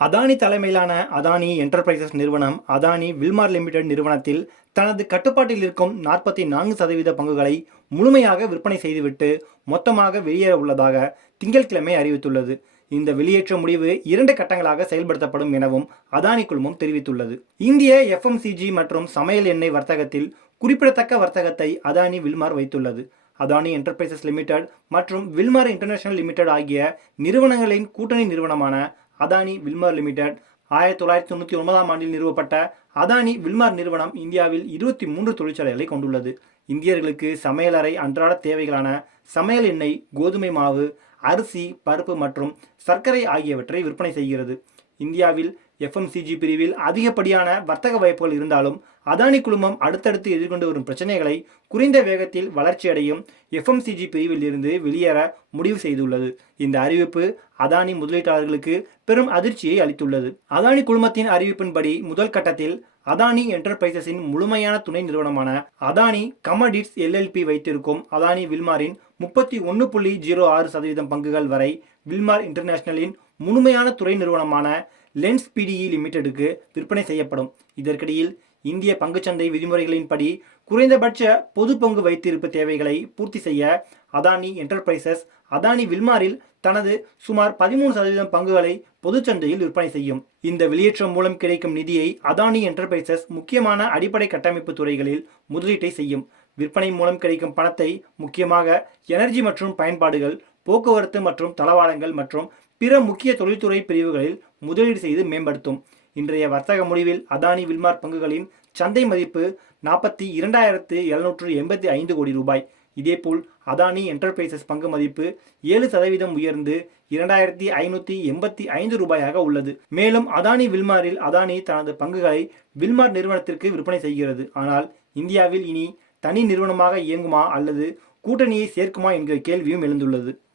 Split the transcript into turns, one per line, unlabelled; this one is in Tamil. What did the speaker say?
அதானி தலைமையிலான அதானி என்டர்பிரைசஸ் நிறுவனம் அதானி வில்மார் லிமிடெட் நிறுவனத்தில் தனது கட்டுப்பாட்டில் இருக்கும் நாற்பத்தி நான்கு சதவீத பங்குகளை முழுமையாக விற்பனை செய்துவிட்டு மொத்தமாக வெளியேற உள்ளதாக திங்கட்கிழமை அறிவித்துள்ளது. இந்த வெளியேற்ற முடிவு இரண்டு கட்டங்களாக செயல்படுத்தப்படும் எனவும் அதானி குழுமம் தெரிவித்துள்ளது. இந்திய எஃப்எம்சிஜி மற்றும் சமையல் எண்ணெய் வர்த்தகத்தில் குறிப்பிடத்தக்க வர்த்தகத்தை அதானி வில்மார் வைத்துள்ளது. அதானி என்டர்பிரைசஸ் லிமிடெட் மற்றும் வில்மார் இன்டர்நேஷனல் லிமிடெட் ஆகிய நிறுவனங்களின் கூட்டணி நிறுவனமான அதானி வில்மர் லிமிடெட். ஆயிரத்தி தொள்ளாயிரத்தி தொண்ணூற்றி ஒன்பதாம் ஆண்டில் நிறுவப்பட்ட அதானி வில்மார் நிறுவனம் இந்தியாவில் இருபத்தி மூன்று தொழிற்சாலைகளை கொண்டுள்ளது. இந்தியர்களுக்கு சமையலறை அன்றாட தேவைகளான சமையல் எண்ணெய் கோதுமை மாவு அரிசி பருப்பு மற்றும் சர்க்கரை ஆகியவற்றை விற்பனை செய்கிறது. இந்தியாவில் எஃப்எம்சிஜி பிரிவில் அதிகப்படியான வர்த்தக வாய்ப்புகள் இருந்தாலும் அதானி குழுமம் அடுத்தடுத்து எதிர்கொண்டு வரும் பிரச்சனைகளை குறைந்த வேகத்தில் வளர்ச்சியடையும் எஃப்எம்சிஜி பிரிவில் இருந்து வெளியேற முடிவு செய்துள்ளது. இந்த அறிவிப்பு அதானி முதலீட்டாளர்களுக்கு பெரும் அதிர்ச்சியை அளித்துள்ளது. அதானி குழுமத்தின் அறிவிப்பின்படி முதல் கட்டத்தில் அதானி என்டர்பிரைசஸின் முழுமையான துணை நிறுவனமான அதானி கமடிட்ஸ் எல்எல்பி வைத்திருக்கும் அதானி வில்மாரின் முப்பத்தி ஒன்று புள்ளி ஜீரோ ஆறு சதவீதம் பங்குகள் வரை வில்மார் இன்டர்நேஷனலின் முழுமையான துறை நிறுவனமான லென்ஸ் பிடிஇ லிமிடெடுக்கு விற்பனை செய்யப்படும். இதற்கிடையில் இந்திய பங்குச்சந்தை விதிமுறைகளின்படி குறைந்தபட்ச பொது பங்கு வைத்திருப்பு தேவைகளை பூர்த்தி செய்ய அதானி என்டர்பிரைசஸ் அதானி வில்மாரில் தனது சுமார் பதிமூணு சதவீதம் பங்குகளை பொதுச்சந்தையில் விற்பனை செய்யும். இந்த வெளியேற்றம் மூலம் கிடைக்கும் நிதியை அதானி என்டர்பிரைசஸ் முக்கியமான அடிப்படை கட்டமைப்பு துறைகளில் முதலீட்டை செய்யும். விற்பனை மூலம் கிடைக்கும் பணத்தை முக்கியமாக எனர்ஜி மற்றும் பயன்பாடுகள் போக்குவரத்து மற்றும் தளவாடங்கள் மற்றும் பிற முக்கிய தொழில்துறை பிரிவுகளில் முதலீடு செய்து மேம்படுத்தும். இன்றைய வர்த்தக முடிவில் அதானி வில்மார் பங்குகளின் சந்தை மதிப்பு நாற்பத்தி இரண்டாயிரத்து எழுநூற்று எண்பத்தி ஐந்து கோடி ரூபாய். இதேபோல் அதானி என்டர்பிரைசஸ் பங்கு மதிப்பு ஏழு சதவீதம் உயர்ந்து இரண்டாயிரத்தி ஐநூற்றி எண்பத்தி ஐந்து ரூபாயாக உள்ளது. மேலும் அதானி வில்மாரில் அதானி தனது பங்குகளை வில்மார் நிறுவனத்திற்கு விற்பனை செய்கிறது. ஆனால் இந்தியாவில் இனி தனி நிறுவனமாக இயங்குமா அல்லது கூட்டணியை சேர்க்குமா என்கிற கேள்வியும் எழுந்துள்ளது.